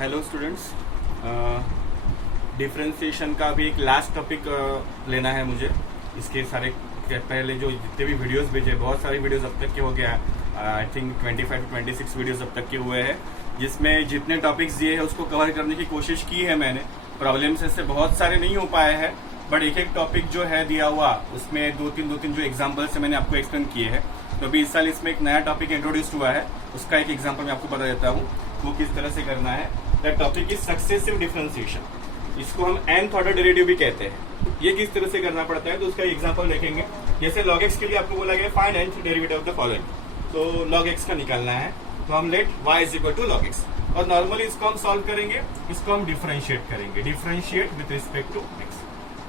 Hello students, differentiation का भी एक लास्ट टॉपिक लेना है मुझे। इसके सारे पहले जो जितने भी वीडियोस भेजे, बहुत सारी वीडियोस अब तक के हो गया, आई थिंक 25 to 26 वीडियोस अब तक के हुए हैं, जिसमें जितने टॉपिक्स दिए हैं उसको कवर करने की कोशिश की है मैंने। प्रॉब्लम्स ऐसे बहुत सारे नहीं हो पाए हैं, बट एक एक टॉपिक जो है दिया हुआ उसमें दो तीन जो एग्जाम्पल्स है मैंने आपको एक्सप्लेन किए हैं। तो अभी इस साल इसमें एक नया टॉपिक इंट्रोड्यूस हुआ है, उसका एक एग्जाम्पल मैं आपको बता देता हूँ वो किस तरह से करना है। The topic is successive differentiation. इसको हम nth ऑर्डर डेरिवेटिव भी कहते हैं। ये किस तरह से करना पड़ता है तो उसका एग्जाम्पल देखेंगे। जैसे log x के लिए आपको बोला गया find nth derivative of the following, तो log x का निकालना है, तो हम let y is equal to log x, और नॉर्मली इसको हम सॉल्व करेंगे, इसको हम डिफरेंशिएट करेंगे, differentiate with respect to x।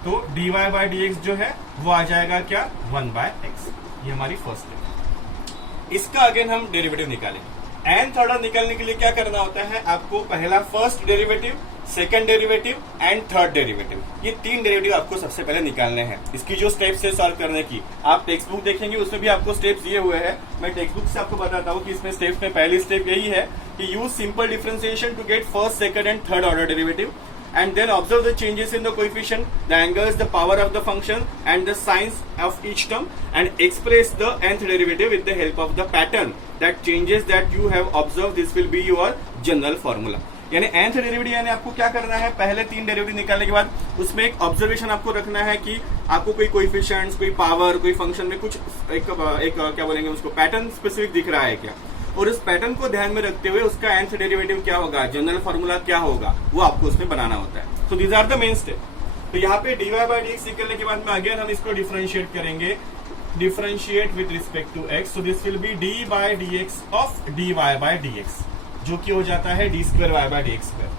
तो dy बाय dx जो है वो आ जाएगा क्या, 1 बाय x। ये हमारी फर्स्ट स्टेप। इसका अगेन हम डेरिवेटिव निकालेंगे। nth ऑर्डर निकालने के लिए क्या करना होता है, आपको पहला first derivative, second derivative and third derivative, ये तीन डेरिवेटिव आपको सबसे पहले निकालने हैं। इसकी जो स्टेप्स है सॉल्व करने की, आप टेक्स्ट बुक देखेंगे उसमें भी आपको स्टेप्स दिए हुए हैं। मैं टेक्स्ट बुक से आपको बताता हूँ कि इसमें स्टेप्स में पहली स्टेप यही है कि use simple differentiation to get first, second and third order derivative, and then observe the changes in the coefficient, the angles, the power of the function and the signs of each term, and express the nth derivative with the help of the pattern that changes that you have observed. This will be your general formula। यानी nth derivative यानी आपको क्या करना है, पहले तीन derivative निकालने के बाद उसमें एक ऑब्जर्वेशन आपको रखना है कि आपको कोई कोएफिशिएंट्स, कोई पावर, कोई फंक्शन में कुछ एक क्या बोलेंगे उसको, पैटर्न स्पेसिफिक दिख रहा है क्या, और उस पैटर्न को ध्यान में रखते हुए उसका nth डेरिवेटिव क्या होगा, जनरल फॉर्मूला क्या होगा, वो आपको उसमें बनाना होता है। तो these are the main step. तो यहाँ पे dy बाय dx निकलने के बाद में अगेन हम इसको डिफरेंशिएट करेंगे, differentiate with respect to x। So this will be d by dx of dy by dx, जो कि हो जाता है d square y by dx square.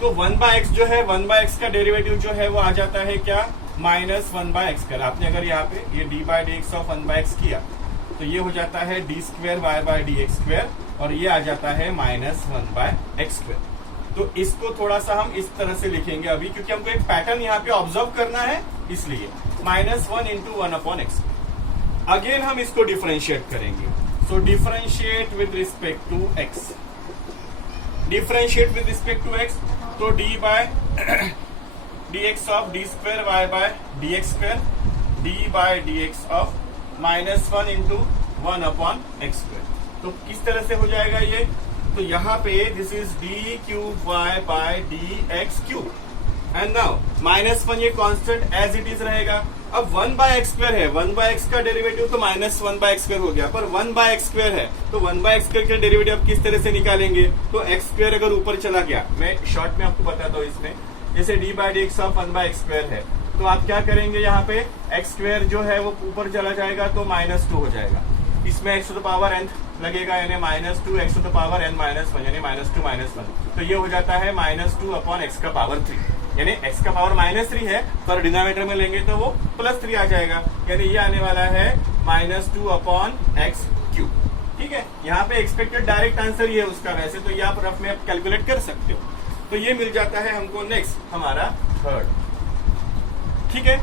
तो 1 बाय x जो है, 1 बाय x का डेरिवेटिव जो है वो आ जाता है क्या, माइनस 1 बाय x स्क्वायर। आपने अगर यहाँ पे ये d by dx of 1 by x किया तो ये हो जाता है d square y by dx square, और ये आ जाता है माइनस 1 बाय x स्क्वायर। तो इसको थोड़ा सा हम इस तरह से लिखेंगे अभी, क्योंकि हमको एक पैटर्न यहाँ पे ऑब्जर्व करना है, इसलिए minus 1 into 1 upon x. Again हम इसको डिफरेंशिएट करेंगे। So differentiate with respect to x, differentiate with respect to x, तो d by dx of d square y by dx square, d by dx of minus 1 into 1 upon x square. तो किस तरह से हो जाएगा ये, तो यहाँ पे this is d cube y by d x cube, and now minus 1 ये कांस्टेंट एज इट इज रहेगा। अब 1 बाय एक्स स्क्वायर है, 1 बाय एक्स का डेरिवेटिव तो माइनस 1 बाय एक्स स्क्वायर हो गया, पर 1 बाय एक्स स्क्वायर है, तो 1 बाय एक्स स्क्वायर का डेरिवेटिव आप किस तरह से निकालेंगे, तो एक्स स्क्वायर अगर ऊपर चला गया, मैं शॉर्ट में आपको बताता हूँ इसमें, जैसे d by d x of 1 by x square है, तो आप क्या करेंगे, यहाँ पे एक्स स्क्वायर जो है वो ऊपर चला जाएगा तो माइनस 2 हो जाएगा, इसमें x to the power n लगेगा, यानी minus 2 x to the power n minus 1, यानी माइनस 2 माइनस 1, तो ये हो जाता है माइनस 2 अपॉन एक्स का पावर 3, यानी एक्स का पावर माइनस 3 है, पर डिनोमिनेटर में लेंगे तो वो प्लस 3 आ जाएगा, यानी ये आने वाला है माइनस 2 अपॉन एक्स क्यूब। ठीक है, यहाँ पे एक्सपेक्टेड डायरेक्ट आंसर ये है उसका, वैसे तो ये आप रफ में कैलकुलेट कर सकते हो। तो ये मिल जाता है हमको नेक्स्ट हमारा थर्ड। ठीक है,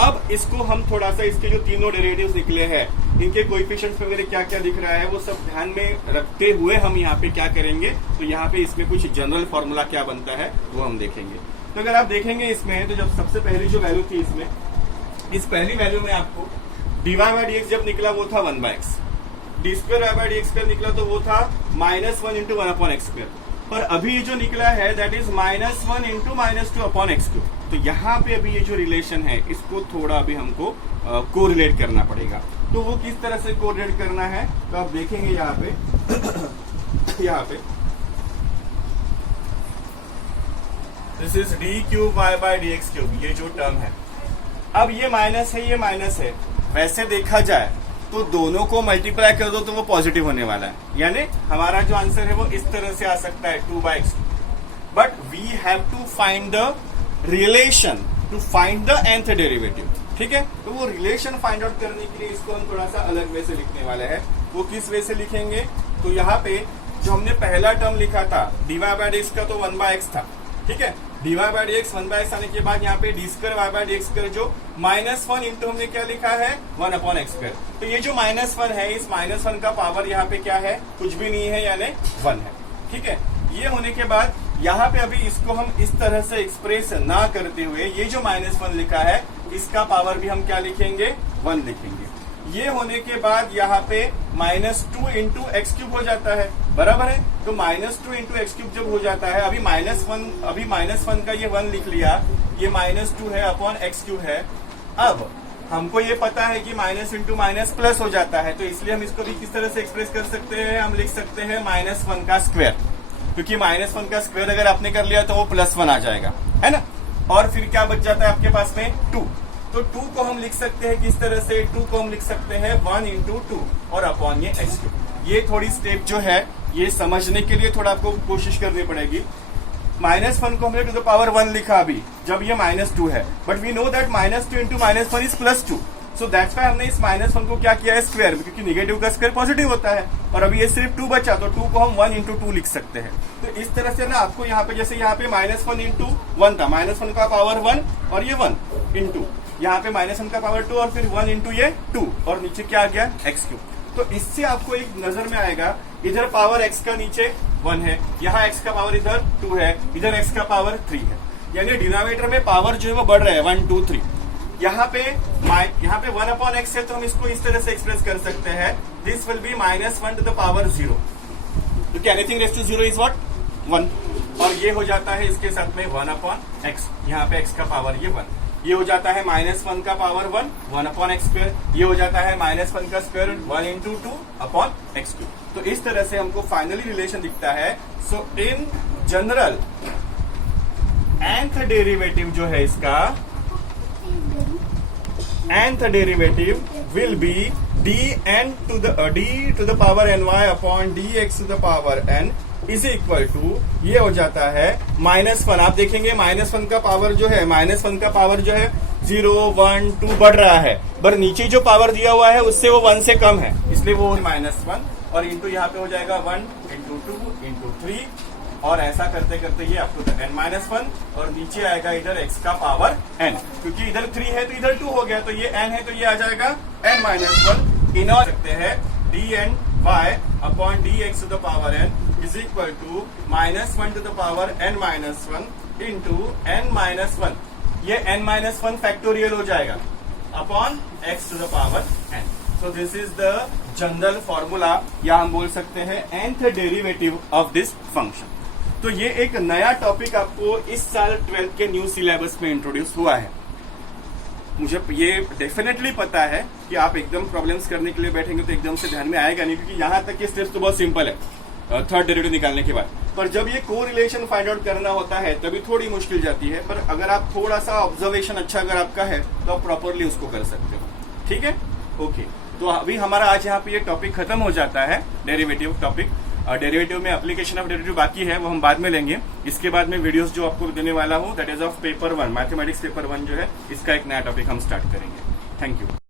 अब इसको हम थोड़ा सा, इसके जो तीनों डेरिवेटिव्स निकले हैं, इनके कोएफिशिएंट्स वगैरह क्या क्या दिख रहा है वो सब ध्यान में रखते हुए हम यहाँ पे क्या करेंगे, तो यहाँ पे इसमें कुछ जनरल फॉर्मूला क्या बनता है वो हम देखेंगे। तो अगर आप देखेंगे इसमें, तो जब सबसे पहली जो वैल्यू थी इसमें, इस पहली वैल्यू में आपको dy बाय dx जब निकला वो था 1 by x, d square y by dx square निकला तो वो था minus 1 into 1 upon x square, पर अभी जो निकला है that is minus 1 into minus 2 upon x cube. तो यहाँ पे अभी ये जो रिलेशन है इसको थोड़ा अभी हमको कोरिलेट करना पड़ेगा। तो वो किस तरह से कोरिलेट करना है, तो आप देखेंगे यहाँ पे यहाँ पे this is d cube y by d x cube, ये जो टर्म है, अब ये माइनस है, ये माइनस है, वैसे देखा जाए तो दोनों को मल्टीप्लाई कर दो तो वो पॉजिटिव होने वाला है, यानी हमारा जो आंसर है वो इस तरह से आ सकता है 2 by x. But we have to find the relation to find the nth derivative. ठीक है, तो वो रिलेशन फाइंड आउट करने के लिए इसको हम थोड़ा सा अलग वे से लिखने वाले हैं। वो किस वे से लिखेंगे, तो यहाँ पे जो हमने पहला टर्म लिखा था dy बाय dx का, तो 1 बाय x था। ठीक है, dy by dx 1 by x आने के बाद यहाँ पे d square y by dx square जो माइनस 1 इंटू हमने क्या लिखा है 1 अपॉन एक्स स्क्वायर। तो ये जो माइनस 1 है, इस माइनस 1 का पावर यहाँ पे क्या है, कुछ भी नहीं है, यानी 1 है। ठीक है, ये होने के बाद यहाँ पे अभी इसको हम इस तरह से एक्सप्रेस ना करते हुए ये जो -1 लिखा है इसका पावर भी हम क्या लिखेंगे, 1 लिखेंगे। ये होने के बाद यहाँ पे -2 इंटू एक्स क्यूब हो जाता है, बराबर है। तो -2 इंटू एक्स क्यूब जब हो जाता है, अभी -1 का ये 1 लिख लिया, ये -2 है अपॉन एक्स क्यूब है। अब हमको ये पता है कि माइनस इंटू माइनस प्लस हो जाता है, तो इसलिए हम इसको भी किस तरह से एक्सप्रेस कर सकते हैं, हम लिख सकते हैं -1 का स्क्वायर, क्योंकि -1 का स्क्वायर अगर आपने कर लिया तो वो +1 आ जाएगा, है ना। और फिर क्या बच जाता है आपके पास में 2, तो 2 को हम लिख सकते हैं किस तरह से, 2 को हम लिख सकते हैं 1 इंटू 2 और अपॉन ये एक्स क्यूब। ये थोड़ी स्टेप जो है ये समझने के लिए थोड़ा आपको कोशिश करनी पड़ेगी। -1 को हमने टू द पावर 1 लिखा अभी, जब ये -2 है, but we know that -2 into -1 is +2, so that's why हमने इस -1 को क्या किया है, स्क्वायर, क्योंकि नेगेटिव का स्क्वायर पॉजिटिव होता है। और अभी ये सिर्फ 2 बचा, तो 2 को हम 1 इंटू 2 लिख सकते हैं। तो इस तरह से ना आपको यहाँ पे, जैसे यहाँ पे -1 इंटू 1 था, -1 का पावर 1 और ये 1 इंटू, यहाँ पे -1 का पावर 2 और फिर 1 इंटू ये 2 और नीचे क्या आ गया, एक्स क्यूब। तो इससे आपको एक नजर में आएगा, इधर पावर x का नीचे 1 है, यहाँ x का पावर इधर 2 है, इधर x का पावर 3 है, यानी डिनोमिनेटर में पावर जो है वो बढ़ रहा है 1 2 3। यहाँ पे 1 अपॉन x है, तो हम इसको इस तरह से एक्सप्रेस कर सकते हैं, this will be -1 to the power 0, क्योंकि anything raise to 0 is what, 1। और ये हो जाता है इसके साथ में 1 अपॉन x, यहाँ पे x का पावर ये 1, ये हो जाता है -1 का पावर 1 अपॉन एक्स स्क्वायर, ये हो जाता है -1 का square 1 into 2 upon x cube. तो इस तरह से हमको फाइनली रिलेशन दिखता है। So in general nth derivative जो है इसका, nth derivative will be d to the power ny upon dx to the power n is equal to, ये हो जाता है -1। आप देखेंगे -1 का पावर जो है, -1 का पावर जो है 0 1 2 बढ़ रहा है, पर नीचे जो पावर दिया हुआ है उससे वो 1 से कम है, इसलिए वो -1 और इंटू यहाँ पे हो जाएगा 1 इंटू 2 इंटू 3 और ऐसा करते करते ये आपको n-1 और नीचे आएगा इधर x का पावर n, क्योंकि इधर 3 है तो इधर 2 हो गया, तो ये n है तो ये आ जाएगा n-1 इन और सकते हैं dny upon dx to the power n is equal to -1 to the power n-1 into n-1, ये n-1 फैक्टोरियल हो जाएगा upon x to the power n। So this is the general formula, या हम बोल सकते हैं nth derivative of this function. तो ये एक नया टॉपिक आपको इस साल 12th के न्यू सिलेबस में इंट्रोड्यूस हुआ है। मुझे ये डेफिनेटली पता है कि आप एकदम प्रॉब्लम्स करने के लिए बैठेंगे तो एकदम से ध्यान में आएगा नहीं, क्योंकि यहाँ तक के स्टेप्स तो बहुत सिंपल है थर्ड डेरिवेटिव निकालने के बाद, पर जब ये कोरिलेशन फाइंड आउट करना होता है तभी थोड़ी मुश्किल जाती है। पर अगर आप थोड़ा सा ऑब्जर्वेशन अच्छा अगर आपका है तो आप प्रॉपरली उसको कर सकते हो, ठीक है, ओके। तो अभी हमारा आज यहाँ पे ये टॉपिक खत्म हो जाता है, डेरिवेटिव टॉपिक। डेरिवेटिव में एप्लीकेशन ऑफ डेरिवेटिव बाकी है, वो हम बाद में लेंगे। इसके बाद में वीडियोस जो आपको देने वाला हूँ that is of paper 1, mathematics paper 1 जो है, इसका एक नया टॉपिक हम स्टार्ट करेंगे। Thank you.